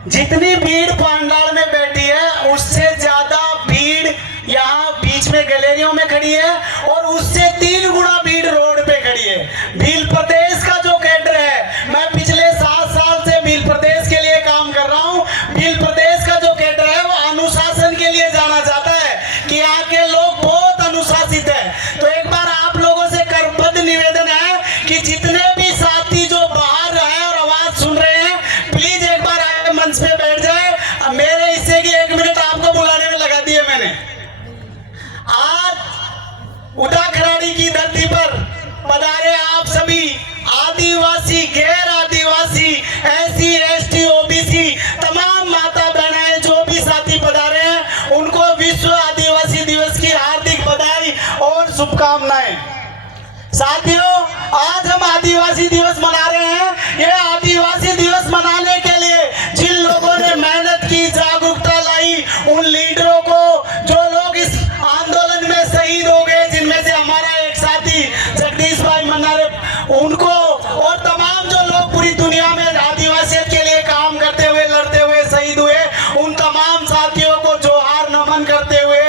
जितनी भीड़ पंडाल में बैठी है उससे ज्यादा भीड़ यहाँ बीच में गैलरियों में खड़ी है और उससे 3 गुना भीड़ रोड पे खड़ी है। भील प्रदेश का जो कैडर है, मैं पिछले 7 साल से भील प्रदेश के लिए काम कर रहा हूँ। भील प्रदेश का जो कैडर है वो अनुशासन के लिए जाना जाता है कि यहाँ के लोग बहुत अनुशासित है। तो एक बार आप लोगों से करबद्ध निवेदन है कि जितने भी साथी जो बाहर है और आवाज सुन रहे हैं, प्लीज एक बार आए मंच पे बैठ जाए। मेरे हिस्से की 1 मिनट आपको बुलाने में लगा दिए मैंने। आज उदाखराड़ी की धरती पर पधारे आप सभी आदिवासी, गैर आदिवासी, SC, ST, OBC तमाम माता बहनें जो भी साथी पधारे हैं, उनको विश्व आदिवासी दिवस की हार्दिक बधाई और शुभकामनाएं। साथियों, आज हम आदिवासी दिवस मना रहे हैं। ये आदिवासी दिवस मनाने के लिए जिन लोगों ने मेहनत की, जागरूकता लाई, उन लीडरों को, जो लोग इस आंदोलन में शहीद हो गए, जिनमें से हमारा एक साथी जगदीश भाई मन्नारे, उनको, और तमाम जो लोग पूरी दुनिया में आदिवासियत के लिए काम करते हुए, लड़ते हुए शहीद हुए, उन तमाम साथियों को जोहार नमन करते हुए,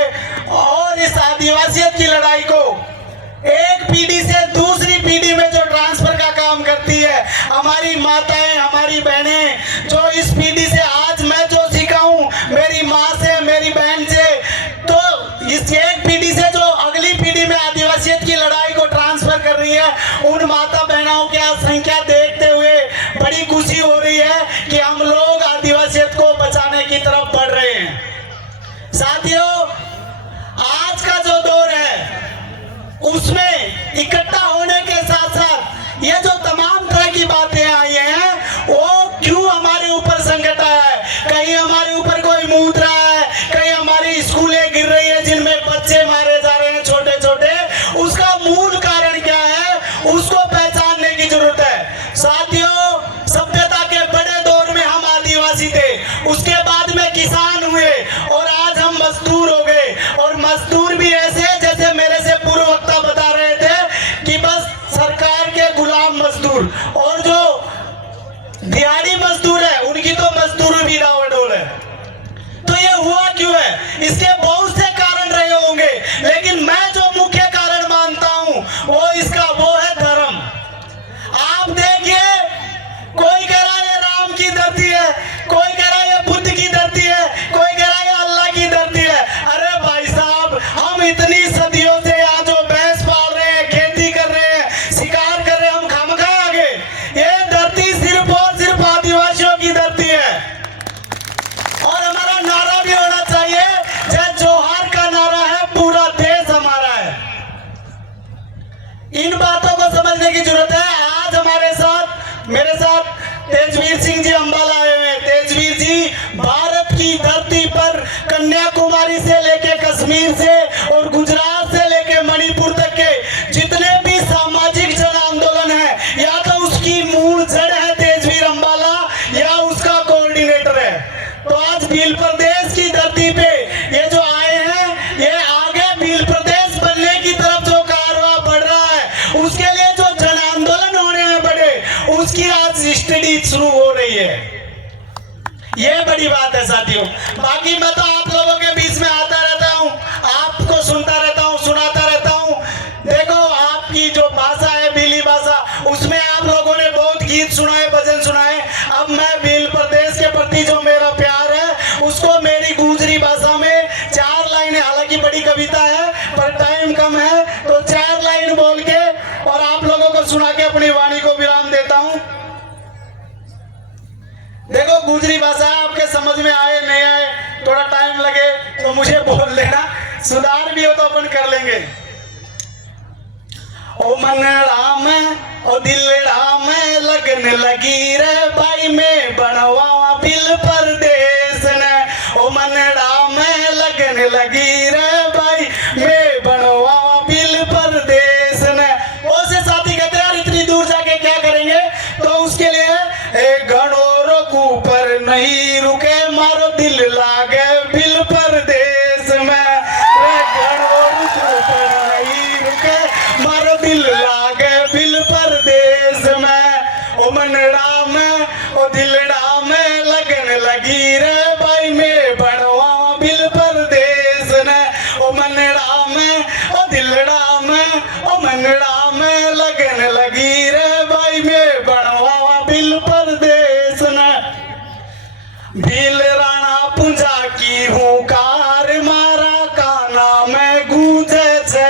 और इस आदिवासियत की लड़ाई को एक पीढ़ी से दूसरी पीढ़ी में जो ट्रांसफर का काम करती है, हमारी माताएं, हमारी बहनें, जो इस पीढ़ी से आज मैं जो सीखा हूं मेरी माँ से, मेरी बहन से, तो इस एक पीढ़ी से जो अगली पीढ़ी में आदिवासियत की लड़ाई को ट्रांसफर कर रही है, उन माता बहनों की संख्या देखते हुए बड़ी खुशी हो रही है कि हम लोग आदिवासियत को बचाने की तरफ बढ़ रहे हैं। साथियों, आज का जो दौर है उसमें इकट्ठा होने के साथ साथ ये जो तमाम तरह की बातें आई हैं, वो क्यों हमारे ऊपर संकट आया है, कहीं हमारे ऊपर कोई मूत रहा है, कहीं हमारी स्कूलें गिर रही है जिनमें बच्चे मारे जा रहे हैं छोटे छोटे, उसका मूल कारण क्या है, उसको पहचानने की जरूरत है। साथियों, सभ्यता के बड़े दौर में हम आदिवासी थे, उसके बाद में किसान हुए और आज हम मजदूर हो गए। और मजदूर भी ऐसे जैसे मेरे से पूर्व वक्ता बता रहे थे कि बस सरकार के गुलाम मजदूर, और जो दिहाड़ी मजदूर है उनकी तो मजदूरी भी डावाडोल है। तो ये हुआ क्यों है? इसके बहुत से कारण रहे होंगे, लेकिन मैं जो मुख्य कारण मानता हूं वो है धर्म। आप देखिए, कोई कह रहा है राम की धरती है, कोई कह रहा है ये बुद्ध की धरती है, कोई कह रहा है ये अल्लाह की धरती है। अरे भाई साहब, हम इतनी सदियों से यहाँ जो भैंस पाल रहे हैं, खेती कर रहे हैं, शिकार कर रहे हैं, हम खामखा आ गए। ये धरती सिर्फ और सिर्फ आदिवासियों की धरती है। और हमारा नारा भी होना चाहिए, जय जोहार का नारा है, पूरा देश हमारा है। इन बातों को समझने की जरूरत है। आज हमारे साथ, मेरे साथ तेजवीर सिंह जी अंबाला आए हुए हैं। तेजवीर जी भारत की धरती पर कन्याकुमारी से लेके कश्मीर से और गुजरात से लेके मणिपुर तक के जितने भी सामाजिक जन आंदोलन है, या तो उसकी मूल जड़ है तेजवीर अंबाला या उसका कोऑर्डिनेटर है। तो आज भील प्रदेश की धरती पे ये जो आए हैं, ये आगे भील प्रदेश बनने की तरफ जो कारवां बढ़ रहा है, उसके लिए जो जन आंदोलन होने हैं बड़े, उसकी आज स्टडी शुरू हो रही है। ये बड़ी बात है साथियों। बाकी मैं तो आप लोगों के बीच में आता रहता हूँ, आपको सुनता रहता हूँ, सुनाता रहता हूँ। देखो, आपकी जो भाषा है भीली भाषा, उसमें आप लोगों ने बहुत गीत सुनाए, भजन सुनाए। अब मैं भील प्रदेश के प्रति जो मेरा प्यार है, उसको मेरी गुजरी भाषा में 4 लाइनें, हालांकि बड़ी कविता है पर टाइम कम है, तो 4 लाइन बोल के और आप लोगों को सुना के अपनी वाणी को विराम देता हूँ। देखो, गुजरी भाषा आपके समझ में आए नहीं आए, थोड़ा टाइम लगे तो मुझे बोल लेना, सुधार भी हो तो अपन कर लेंगे। ओ मनड़ा में, ओ दिलड़ा में लगन लगी रे भाई में बनवा बिल परदेस ने। ओ मनड़ा में लगन लगी रे भाई में बनवा बिल परदेस ने। वो से साथी कहते हैं यार इतनी दूर जाके क्या करेंगे, तो उसके लिए घड़ोर ऊपर नहीं रुके मारो दिल लागे बिल परदेश में। घड़ोर ऊपर नहीं रुके मारो दिल लागे बिल परदेश में। ओ मनड़ा में, ओ दिलड़ा में लगन लगी मनड़ा में लगन लगी रे भाई में बनवा बिल परदेस न भील राणा पूंजा की हुकार मारा काना में गूंजे छे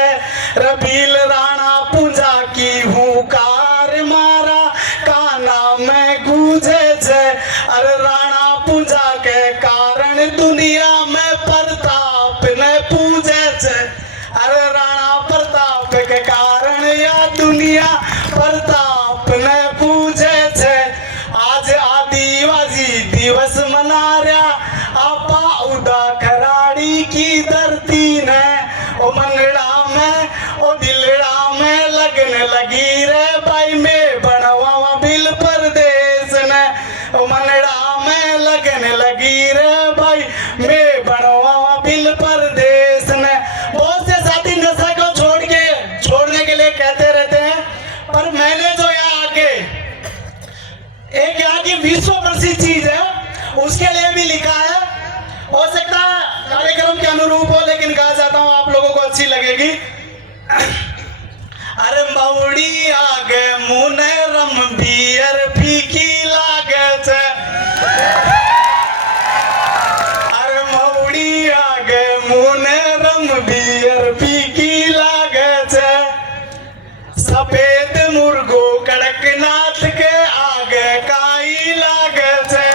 रबील राणा पूंजा की हुकार मारा काना में गूंजे छे अरे राणा पूंजा के कारण दुनिया में प्रताप ने पूजे छे अरे राणा प्रताप के कारण या दुनिया प्रताप ने पूजे छे आज आदिवासी दिवस मना रहा आपा उदा खराड़ी की धरती ने ओ मनड़ा में ओ दिलड़ा में लगन लगी रे भाई में बनवा बिल परदेस ने ओ मनड़ा में लगन लगी रे भाई में बनवा बिल परदेस ने। बहुत से साथी नशा को छोड़ने के लिए कहते रहते हैं पर मैंने जो यहाँ आके एक यहाँ की विश्व प्रसिद्ध चीज है उसके लिए भी लिखा है। हो सकता है कार्यक्रम के अनुरूप हो लेकिन कहा चाहता हूँ आप लोगों को अच्छी लगेगी। अरे मौड़ी आगे मुने रम बियर फीकी लागे छे अरे मौड़ी आगे मुने रम बियर फीकी लागे छे सफेद मुर्गो कड़कनाथ के आगे काई लागे छे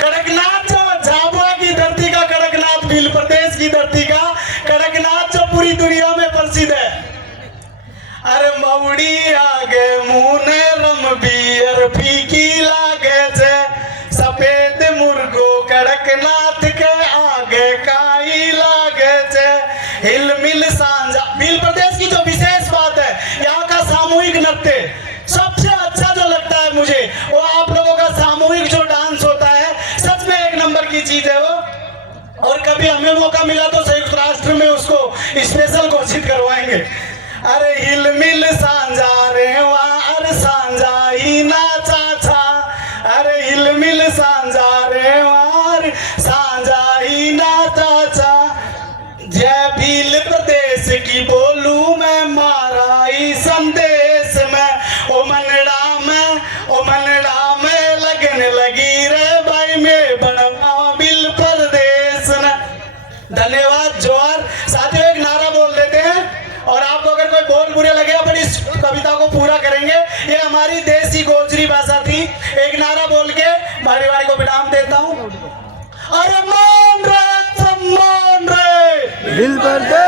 कड़कनाथ जो झाबुआ की धरती का कड़कनाथ भील प्रदेश की धरती का कड़कनाथ जो पूरी दुनिया में प्रसिद्ध है। अरे मौड़ी आगे मुने रम बियर फीकी लागे छे सफेद मुर्गो कड़कनाथ के आगे काई लागे छे हिल मिल सांझा। भील प्रदेश की जो विशेष बात है यहाँ का सामूहिक नृत्य सबसे अच्छा जो लगता है मुझे वो आप लोगों का सामूहिक जो डांस होता है सच में एक नंबर की चीज है वो। और कभी हमें मौका मिला तो संयुक्त राष्ट्र में उसको स्पेशल घोषित करवाएंगे। अरे हिल मिल सांझा रे वार सांझा ही नाचा छा अरे हिल मिल सांझा रे वार सांझा ही नाचा छा जय भील प्रदेश की बोलू मैं मारा ही संदेश में ओ मनड़ा में लगन लगी रे भाई में बनवा बिल परदेश न। धन्यवाद जोहार। साथियों एक नारा बोल देते हैं और आपको अगर कोई बोल बुरे लगे अपन इस कविता को पूरा करेंगे। ये हमारी देसी गोजरी भाषा थी। एक नारा बोल के भाई को विराम देता हूँ। अरे मान रे सम्मान रे बिल परदेस।